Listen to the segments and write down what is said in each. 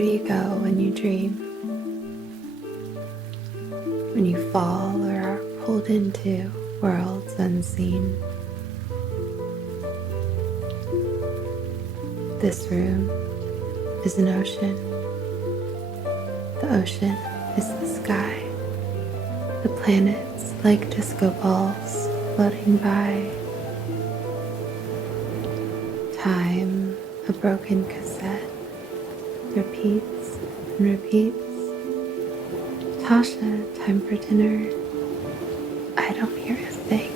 do you go when you dream? When you fall or are pulled into worlds unseen? This room is an ocean. The ocean is the sky. The planets like disco balls floating by. Time, a broken cassette, repeats and repeats. Tasha, time for dinner. I don't hear a thing.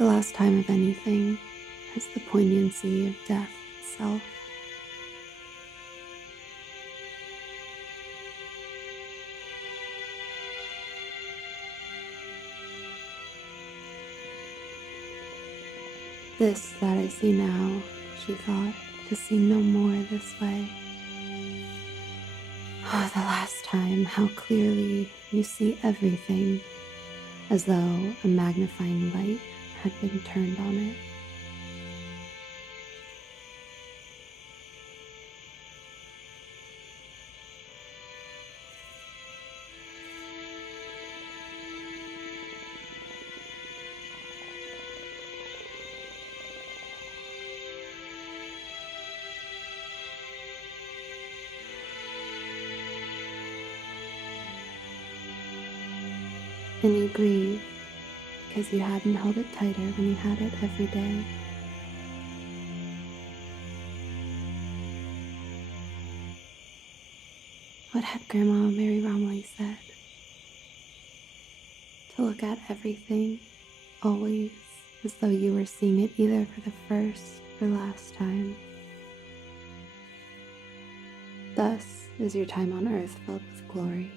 The last time of anything has the poignancy of death itself. This that I see now, she thought, to see no more this way. Oh, the last time, how clearly you see everything, as though a magnifying light had been turned on it. And you grieve because you hadn't held it tighter when you had it every day. What had Grandma Mary Romilly said? To look at everything, always, as though you were seeing it either for the first or last time. Thus is your time on earth filled with glory.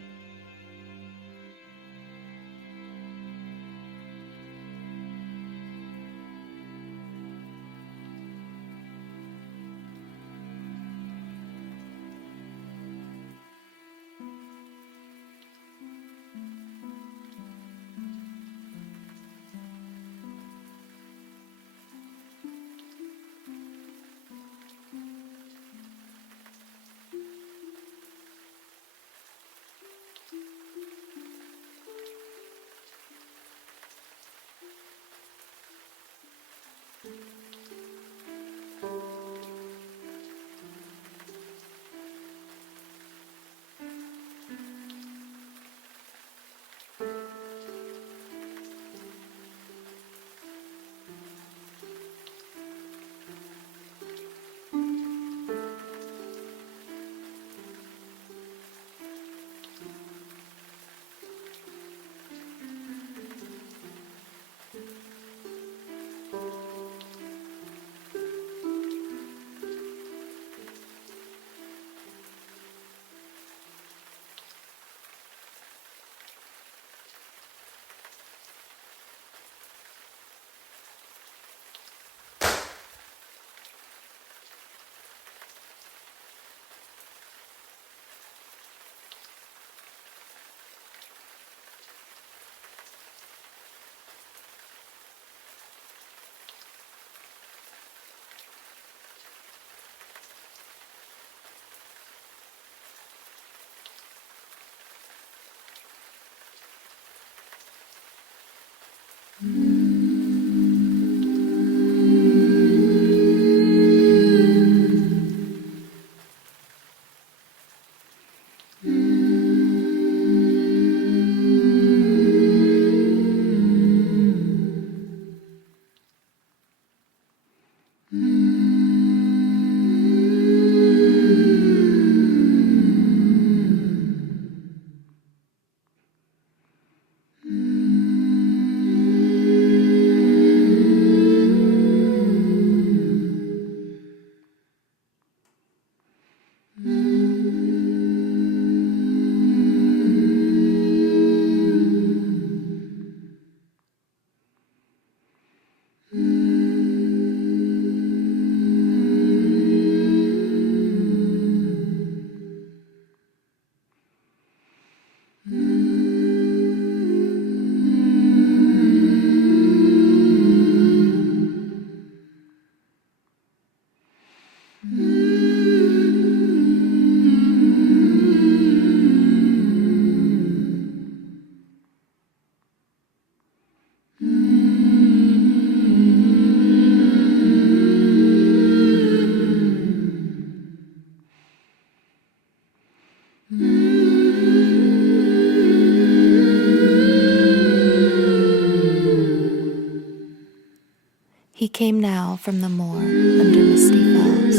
He came now from the moor under misty fells.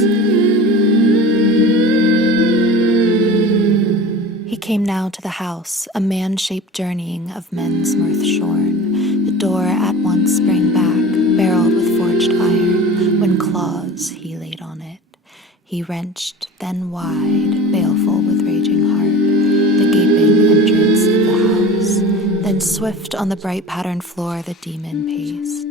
He came now to the house, a man-shaped journeying of men's mirth shorn. The door at once sprang back. He wrenched, then wide, baleful with raging heart, the gaping entrance of the house. Then swift on the bright patterned floor the demon paced.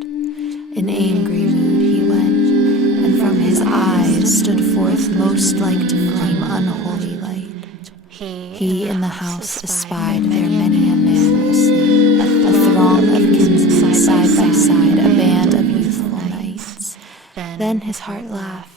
In angry mood he went, and from his eyes stood forth most like to flame unholy light. He in the house espied there many a man asleep, a throng of kinsmen side by side, a band of youthful knights. Then his heart laughed.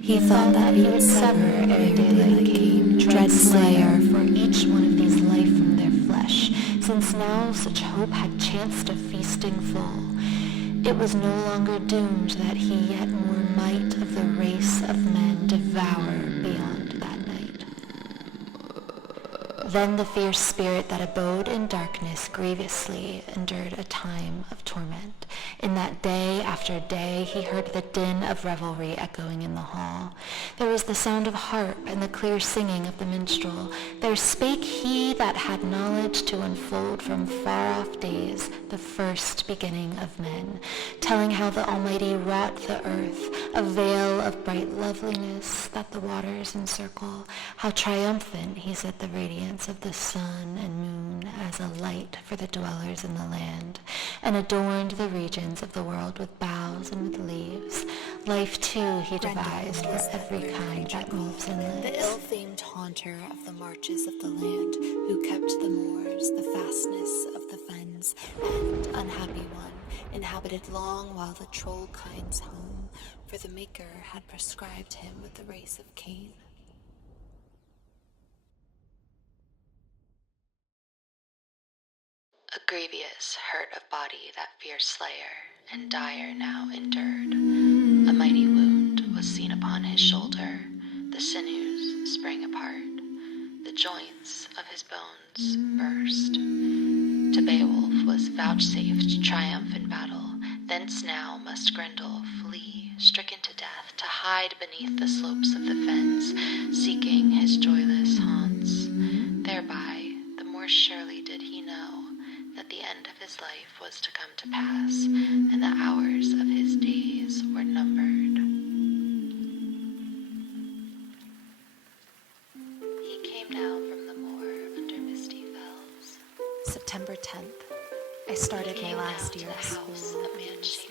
He thought that he would sever ere daylight came, dread slayer, for each one of these life from their flesh, since now such hope had chanced of feasting full. It was no longer doomed that he yet more might of the race of men devour beyond that night. Then the fierce spirit that abode in darkness grievously endured a time of torment. In that day after day he heard the din of revelry echoing in the hall. There was the sound of harp and the clear singing of the minstrel. There spake he that had knowledge to unfold from far-off days the first beginning of men, telling how the Almighty wrought the earth, a veil of bright loveliness that the waters encircle, how triumphant he set the radiance of the sun and moon as a light for the dwellers in the land, and adorned the regions of the world with boughs and with leaves. Life too he devised for every kind that moves and lives. The ill-famed haunter of the marches of the land, who kept the moors, the fastness of the fens, and, unhappy one, inhabited long while the troll kind's home, for the Maker had prescribed him with the race of Cain. A grievous hurt of body that fierce slayer and dire now endured. A mighty wound was seen upon his shoulder, the sinews sprang apart, the joints of his bones burst. To Beowulf was vouchsafed triumph in battle, thence now must Grendel flee, stricken to death, to hide beneath the slopes of the fens, seeking his joyless haunts. Thereby, the more surely did he know that the end of his life was to come to pass, and the hours of his days were numbered. He came now from the moor under misty fells. September 10th. I started my last year of school.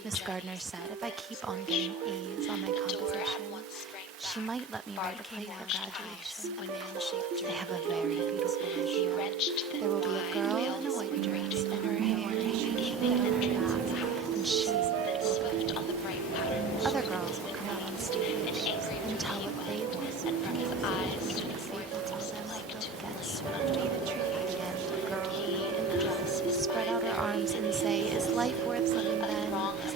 Miss Gardner said if I keep on getting A's on my compositions, she might let me write a play for graduation. They have a very beautiful visual. There will be a girl in a white dress and her hair hanging in her bath, and she will lift on the bright pattern. Other girls will come out on stage and tell what they want, and from his eyes to the faithfulness like to guess when under the tree again the girl in the dress will spread out her arms and say, "Is life worth living then?"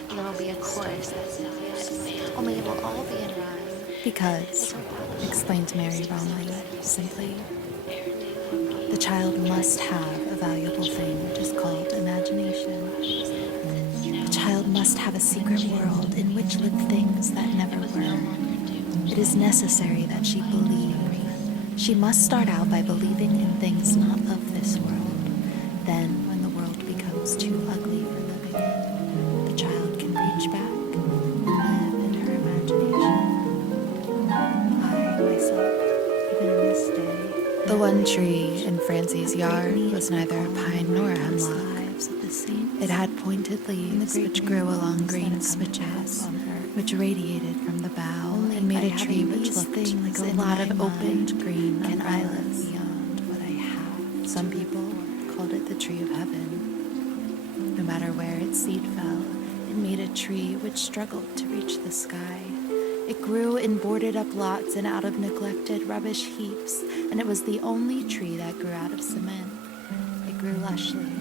And there will be a chorus that says yes, only it will all be in rhyme. Because, explained Mary wrongly, simply, the child must have a valuable thing which is called imagination. The child must have a secret world in which live things that never were. It is necessary that she believe. She must start out by believing in things not of this world. Then, when the world becomes too ugly for living in, the child can reach back and live in her imagination. The one tree in Francie's yard was neither a pine nor a hemlock. It had pointed leaves which grew along green switches, which radiated from the bough and made a tree which looked like a lot of opened green islets beyond what I have. Some people called it the tree of heaven. No matter where its seed fell, it made a tree which struggled to reach the sky. It grew in boarded up lots and out of neglected rubbish heaps, and it was the only tree that grew out of cement. It grew lushly